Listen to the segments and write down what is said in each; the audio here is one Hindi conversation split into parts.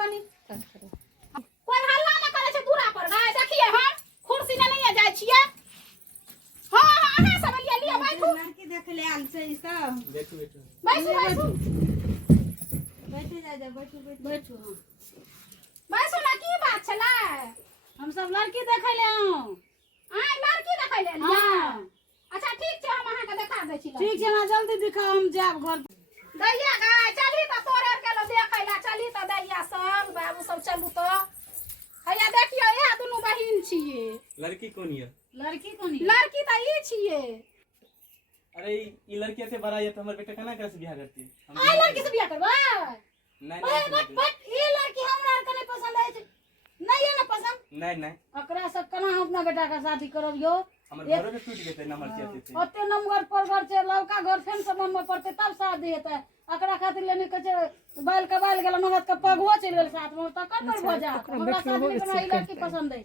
कनी कोई हल्ला न करे छै दूरा पर गाय देखिए हम कुर्सी ने नहीं जाय छिए हां अहाँ सब लिया बैठू लड़की देख ले आल छै ई सब बैठू बैठू बैठे जा बैठू बैठू हां बैठू ना की बात छला हम सब लड़की देखै ले हूं लड़की देखै ले हां अच्छा ठीक छै हम अहाँ के देखा दै छी ठीक छै ना जल्दी दिखाओ हम जाब घर दैया गाय चली त तोरे के लो देखै ला चली त दैया सब बाबू सब चलू त हैया देखियो ए दुनू बहिन छिए लड़की कौन है लड़की त ई छिए अरे ई लड़की से बड़ा है तो हमर बेटा केना करे से बियाह करती आई लड़की से बियाह करबा नहीं बट ई लड़की हमरा के नहीं पसंद है नहीं है ना पसंद नहीं अकरा सब केना हम अपना बेटा का शादी करबियो हमर घरो में टूट गए नंबर चाहते थे ओते नंबर पर घर से लड़का घर फैन सब में पड़ते तब शादी हेतै अकरा खातिर लेने के बाल के बाल गेल नहत के पगहो चल गेल साथ में त ककर हो जा हमरा शादी में ई लड़की पसंद है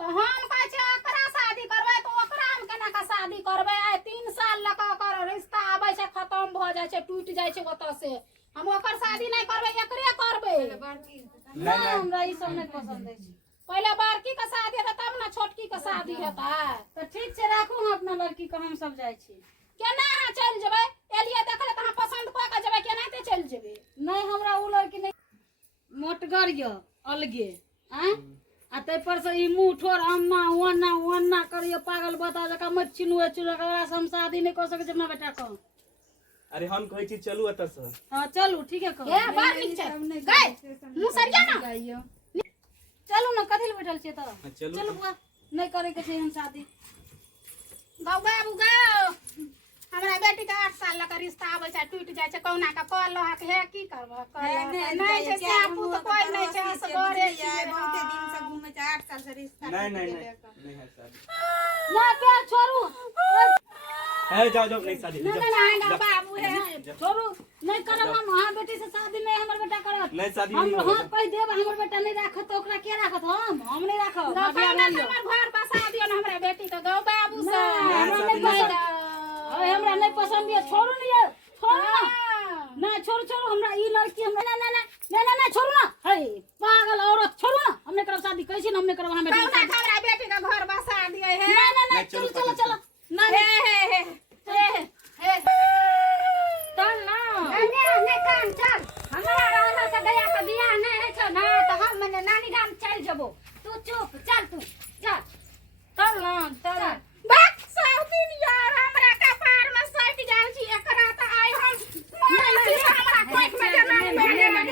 तो हम कहै छै अकरा शादी करबै तो ओकरा हम केना का शादी करबै आइ 3 साल लक ओकर रिश्ता आबै छै खत्म भ जाय छै टूट जाय छै ओत से हम ओकर शादी नहीं करबै एकरे करबै ना हमरा ई सब नहीं पसंद है पहले बड़की का शादी हेतै तब ना छोटकी का शादी हेतै तो ठीक छै राखू हम अपना लड़की को हम सब जाय छी केना अहाँ चल जेबै एलिए देखले त अहाँ पसंद क के जेबै केनाते चल जेबै नहीं हमरा उ लड़की नहीं मोटगर य अलगे हैं आ तै पर से ई मुंह ठोर अम्मा वन्ना करियो पागल बता जका मत चिनुए चुरा से हम शादी नहीं कर सके छै अपना बेटा को अरे हम कहै छी चलू एत से हां चलू ठीक है ए बार नीक छै गए मुंह सरिया ना चलू ना कथि ले बैठल छी त चलू बुआ नहीं करे के छै हम शादी गाँव बाबू गाँव हमरा बेटी का 8 साल लक रिश्ता आबै छै टूट जाय छै कौना का कॉल लहा के हे की करबा नहीं छै सापू तो कोई नहीं छै असगरे छै बहुते दिन से घूमे छै 8 साल से रिश्ता नहीं है शादी ना प्यार छोड़ू है जाओ नहीं शादी नहीं बाबू है छोड़ू नहीं करब हम हां बेटी से शादी नहीं हमर बेटा करत नहीं शादी हम नहीं हां कह देब हमर बेटा नहीं राखत तो ओकरा के राखत हम नहीं राखब हमर घर बसा दियो न हमरा बेटी के गाँव बाबू से हमरा नहीं पसंद है छोड़ू नहीं छोड़ू ना छोड़ू हमरा ई लड़की हमरा ना छोड़ू ना हे पागल औरत छोड़ू ना हमने करब शादी कैसे हम नहीं करब हम बेटी हमरा बेटी का घर बसा दिए है ना चलो ना हे चल ना नहीं काम चल हमरा रहला से गया के बियाह नहीं है छ ना तो हम मने नानी गाम चल जबो तू चुप चल तू चल चल बात सब दिन यार हमरा कपार में सट जाल छी एकरा त आइ हम हमरा कोट में जना मेरे में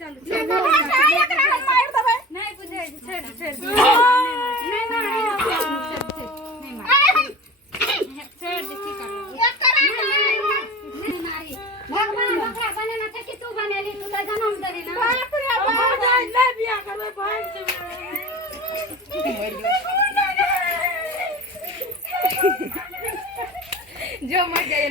चल एकरा हम मार देबै नहीं बुझे छेड़ भगवान ओकरा बनेना छै कि तू बनेली तू त जन्म देली ना बाप रे बाप नहीं बियाह करबै बहन से जो मर जाए